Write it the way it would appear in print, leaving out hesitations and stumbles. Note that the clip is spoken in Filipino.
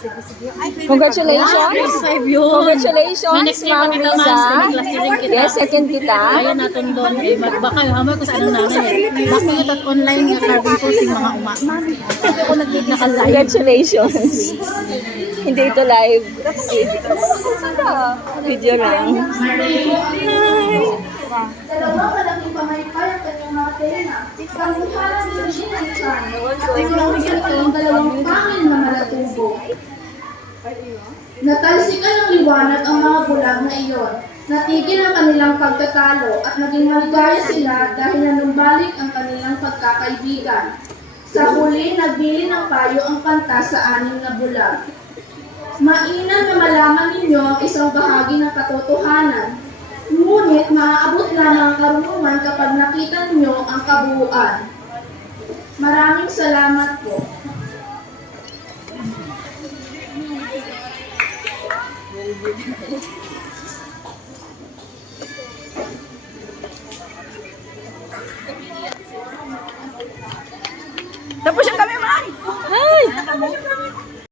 Congratulations! Congratulations, Ma'am Risa! Yes, second kita. Ayaw natin doon, baka hamoy ko sa anong nanay. Baka yung tat online nga carving ko sa mga uma. Hindi ko nag-live. Congratulations! Hindi ito live. Video lang. Dalawang malaking pamaypay ang kanyang mga tena. Pagmukharan ni Regina Chan. Ang dalawang pangil na malatubo. Natalsikan ng liwanag ang mga bulag na iyon. Natigil ang kanilang pagtatalo at naging maligaya sila dahil nanumbalik ang kanilang pagkakaibigan. Sa huli, nagbili ng payo ang kanta sa anim na bulag. Mainam na malaman ninyo ang isang bahagi ng katotohanan. Ngunit maaabot lamang ang karunungan kapag nakita ninyo ang kabuuan. Maraming salamat po. Tapos yung kami, man! Ay!